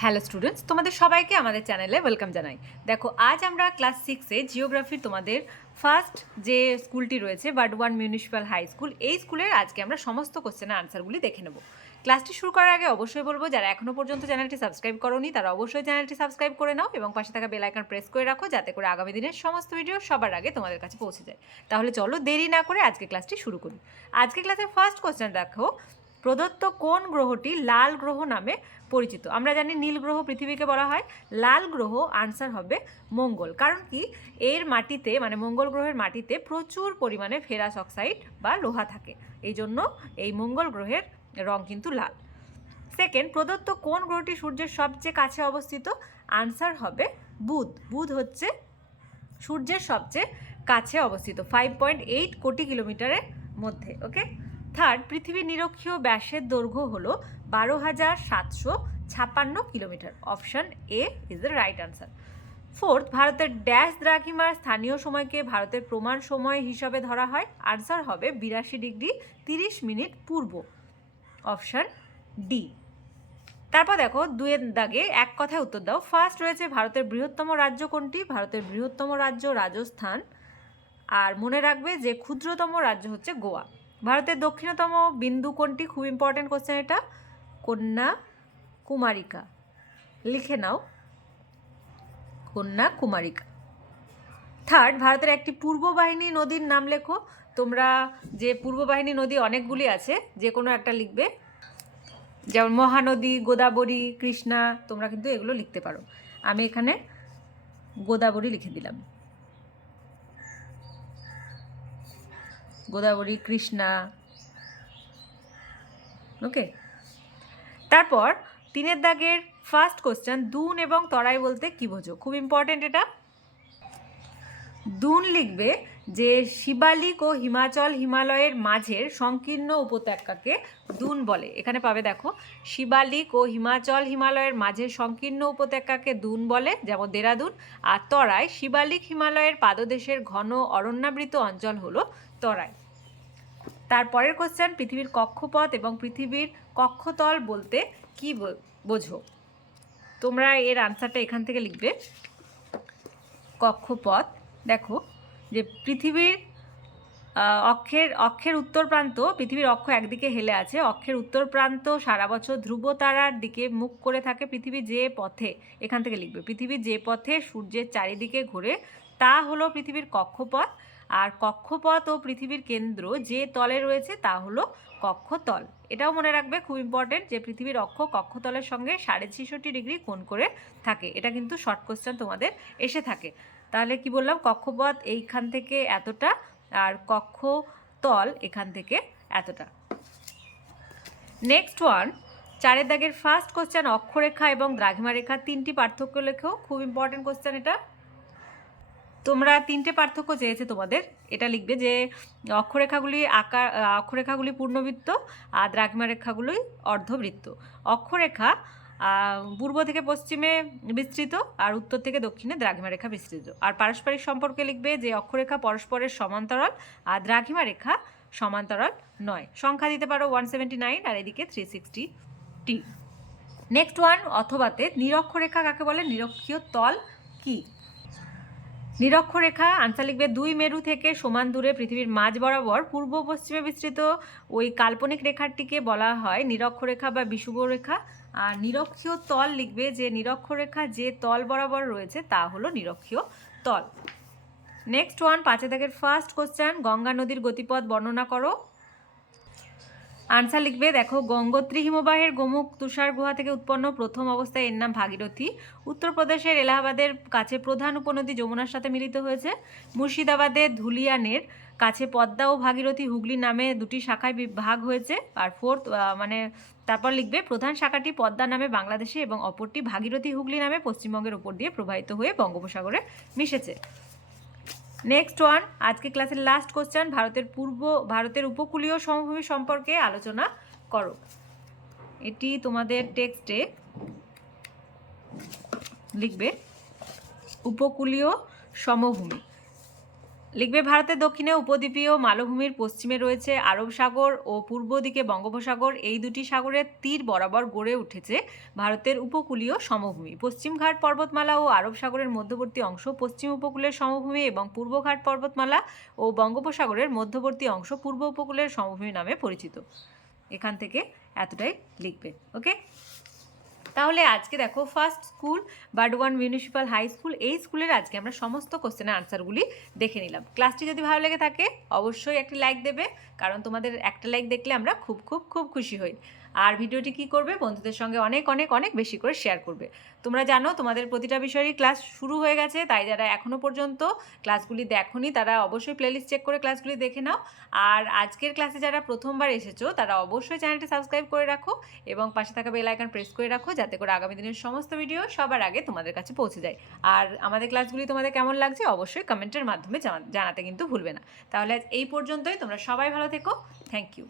Hello students, তোমাদের সবাইকে আমাদের চ্যানেলে ওয়েলকাম জানাই। দেখো, আজ আমরা ক্লাস সিক্সে জিওগ্রাফির তোমাদের ফার্স্ট যে স্কুলটি রয়েছে bird one municipal high school, এই স্কুলের আজকে আমরা সমস্ত কোশ্চেনের আনসারগুলি দেখে নেব। ক্লাসটি শুরু করার আগে অবশ্যই বলব, যারা এখনও পর্যন্ত চ্যানেলটি সাবস্ক্রাইব করোনি, তারা অবশ্যই চ্যানেলটি সাবস্ক্রাইব করে নাও এবং পাশে থাকা বেল আইকন প্রেস করে রাখো, যাতে করে আগামী দিনের সমস্ত ভিডিও সবার আগে তোমাদের কাছে পৌঁছে যায়। তাহলে চলো দেরি না করে আজকে ক্লাসটি শুরু করি। আজকে ক্লাসের ফার্স্ট কোশ্চেন দেখো প্রদত্ত কোন গ্রহটি লাল গ্রহ নামে পরিচিত? আমরা জানি নীল গ্রহ পৃথিবীকে বলা হয়। লাল গ্রহ আনসার হবে মঙ্গল। কারণ কি? এর মাটিতে মানে মঙ্গল গ্রহের মাটিতে প্রচুর পরিমাণে ফেরাস অক্সাইড বা লোহা থাকে। এই জন্য এই মঙ্গল গ্রহের রং কিন্তু লাল। সেকেন্ড প্রদত্ত কোন গ্রহটি সূর্যের সবচেয়ে কাছে অবস্থিত? আনসার হবে বুধ। বুধ হচ্ছে সূর্যের সবচেয়ে কাছে অবস্থিত ফাইভ পয়েন্ট এইট কোটি কিলোমিটারের মধ্যে ওকে থার্ড পৃথিবীর নিরক্ষীয় ব্যাসের দৈর্ঘ্য হল বারো হাজার সাতশো ছাপ্পান্ন kilometre. Option A is the right answer fourth ভারতের ড্যাশ দ্রাঘিমার স্থানীয় সময়কে ভারতের প্রমাণ সময় হিসাবে ধরা হয়। আনসার হবে বিরাশি ডিগ্রি তিরিশ মিনিট পূর্ব। অপশন ডি তারপর দেখো দুয়ের দাগে এক কথায় উত্তর দাও। ফার্স্ট রয়েছে ভারতের বৃহত্তম রাজ্য কোনটি? ভারতের বৃহত্তম রাজ্য রাজস্থান। আর মনে রাখবে যে ক্ষুদ্রতম রাজ্য হচ্ছে গোয়া। ভারতের দক্ষিণতম বিন্দু কোনটি? খুব ইম্পর্টেন্ট কোশ্চেন এটা। কন্যা কুমারিকা। লিখে নাও। কন্যা কুমারিকা। থার্ড ভারতের একটি পূর্ব বাহিনী নদীর নাম লেখো। তোমরা যে পূর্ব বাহিনী নদী অনেকগুলি আছে, যে কোনো একটা লিখবে। যেমন মহানদী, গোদাবরী, কৃষ্ণা, তোমরা কিন্তু এগুলো লিখতে পারো। আমি এখানে গোদাবরী লিখে দিলাম। গোদাবরী, কৃষ্ণা। ওকে তারপর তিনের দাগের ফার্স্ট কোশ্চেন দুন এবং তরাই বলতে কি বোঝো? খুব ইম্পর্টেন্ট এটা। দুন লিখবে যে, শিবালিক ও হিমাচল হিমালয়ের মাঝের সংকীর্ণ উপত্যকাকে দুন বলে। এখানে পাবে দেখো, শিবালিক ও হিমাচল হিমালয়ের মাঝের সংকীর্ণ উপত্যকাকে দুন বলে। যেমন দেরাদুন। আর তরাই, শিবালিক হিমালয়ের পাদদেশের ঘন অরণ্যাবৃত অঞ্চল হলো তরাই। তারপরের কোশ্চেন পৃথিবীর কক্ষপথ এবং পৃথিবীর কক্ষতল বলতে কি বোঝো? তোমরা এর আনসারটা এখান থেকে লিখবে। কক্ষপথ, দেখো, যে পৃথিবীর অক্ষের অক্ষের উত্তর প্রান্ত, পৃথিবীর অক্ষ একদিকে হেলে আছে, অক্ষের উত্তর প্রান্ত সারা বছর ধ্রুব তারার দিকে মুখ করে থাকে, পৃথিবী যে পথে, এখান থেকে লিখবে, পৃথিবী যে পথে সূর্যের চারিদিকে ঘোরে, তা হলো পৃথিবীর কক্ষপথ আর কক্ষপথ ও পৃথিবীর কেন্দ্র যে তলে রয়েছে তা হলো কক্ষতল। এটাও মনে রাখবে খুব ইম্পর্টেন্ট যে পৃথিবীর অক্ষ কক্ষতলের সঙ্গে সাড়ে ছেষট্টি ডিগ্রি কোণ করে থাকে। এটা কিন্তু শর্ট কোশ্চেন তোমাদের এসে থাকে। তাহলে কি বললাম? কক্ষপথ এইখান থেকে এতটা আর কক্ষতল এখান থেকে এতটা। নেক্সট ওয়ান চারের দাগের ফার্স্ট কোশ্চেন অক্ষরেখা এবং দ্রাঘিমা রেখা তিনটি পার্থক্য লেখো খুব ইম্পর্টেন্ট কোশ্চেন এটা। তোমরা তিনটে পার্থক্য চেয়েছে তোমাদের। এটা লিখবে যে, অক্ষরেখাগুলি আকার অক্ষরেখাগুলি পূর্ণবৃত্ত আর দ্রাঘিমা রেখাগুলি অর্ধবৃত্ত। অক্ষরেখা পূর্ব থেকে পশ্চিমে বিস্তৃত আর উত্তর থেকে দক্ষিণে দ্রাঘিমা রেখা বিস্তৃত। আর পারস্পরিক সম্পর্কে লিখবে যে, অক্ষরেখা পরস্পরের সমান্তরাল আর দ্রাঘিমা রেখা সমান্তরাল নয়। সংখ্যা দিতে পারো ওয়ান সেভেন্টি নাইন আর এদিকে থ্রি সিক্সটি টি নেক্সট ওয়ান অথবাতে নিরক্ষরেখা কাকে বলে? নিরক্ষীয় তল কি? নিরক্ষরেখা আনসার লিখবে দুই মেরু থেকে সমান দূরে পৃথিবীর মাঝ বরাবর পূর্ব পশ্চিমে বিস্তৃত ওই কাল্পনিক রেখাটিকে বলা হয় নিরক্ষরেখা বা বিষুব রেখা আর নিরক্ষীয় তল লিখবে যে নিরক্ষরেখা যে তল বরাবর রয়েছে তা হলো নিরক্ষীয় তল। নেক্সট ওয়ান পাঁচে দাগের ফার্স্ট কোশ্চেন গঙ্গা নদীর গতিপথ বর্ণনা করো। আনসার লিখবে, দেখো, গঙ্গোত্রী হিমবাহের গোমুখ তুষার গুহা থেকে উৎপন্ন প্রথম অবস্থায় এর নাম ভাগীরথী। উত্তরপ্রদেশের এলাহাবাদের কাছে প্রধান উপনদী যমুনার সাথে মিলিত হয়েছে। মুর্শিদাবাদের ধুলিয়ানের কাছে পদ্মা ও ভাগীরথী হুগলি নামে দুটি শাখায় ভাগ হয়েছে। আর ফোর্থ মানে তারপর লিখবে, প্রধান শাখাটি পদ্মা নামে বাংলাদেশে এবং অপরটি ভাগীরথী হুগলি নামে পশ্চিমবঙ্গের উপর দিয়ে প্রবাহিত হয়ে বঙ্গোপসাগরে মিশেছে। নেক্সট ওয়ান আজকে ক্লাসের লাস্ট কোশ্চেন ভারতের পূর্ব, ভারতের উপকূলীয় সমভূমি সম্পর্কে আলোচনা করো। এটি তোমাদের টেক্সটে লিখবে, উপকূলীয় সমভূমি। লিখবে ভারতের দক্ষিণে উপদ্বীপীয় মালভূমির পশ্চিমে রয়েছে আরব সাগর ও পূর্ব দিকে বঙ্গোপসাগর। এই দুটি সাগরের তীর বরাবর গড়ে উঠেছে ভারতের উপকূলীয় সমভূমি। পশ্চিমঘাট পর্বতমালা ও আরব সাগরের মধ্যবর্তী অংশ পশ্চিম উপকূলের সমভূমি এবং পূর্বঘাট পর্বতমালা ও বঙ্গোপসাগরের মধ্যবর্তী অংশ পূর্ব উপকূলের সমভূমি নামে পরিচিত। এখান থেকে এতটাই লিখবে, ওকে? তাহলে আজকে দেখো first school Burdwan municipal high school এই স্কুলের আজকে আমরা সমস্ত কোশ্চেনের আনসারগুলি দেখে নিলাম। ক্লাসটি যদি ভালো লেগে থাকে, অবশ্যই একটি লাইক দেবে, কারণ তোমাদের একটা লাইক দেখলে আমরা খুব খুব খুব খুশি হই। আর ভিডিওটি কি করবে বন্ধুদের সঙ্গে অনেক অনেক অনেক বেশি করে শেয়ার করবে। তোমরা জানো তোমাদের প্রতিটা বিষয়েরই ক্লাস শুরু হয়ে গেছে, তাই যারা এখনও পর্যন্ত ক্লাসগুলি দেখোনি তারা অবশ্যই প্লেলিস্ট চেক করে ক্লাসগুলি দেখে নাও। আর আজকের ক্লাসে যারা প্রথমবার এসেছ, তারা অবশ্যই চ্যানেলটি সাবস্ক্রাইব করে রাখো এবং পাশে থাকা বেল আইকন প্রেস করে রাখো, যাতে করে আগামী দিনের সমস্ত ভিডিও সবার আগে তোমাদের কাছে পৌঁছে যায়। আর আমাদের ক্লাসগুলি তোমাদের কেমন লাগছে অবশ্যই কমেন্টের মাধ্যমে জানা- জানাতে কিন্তু ভুলবে না। তাহলে আজ এই পর্যন্তই, তোমরা সবাই ভালো থেকো থ্যাংক ইউ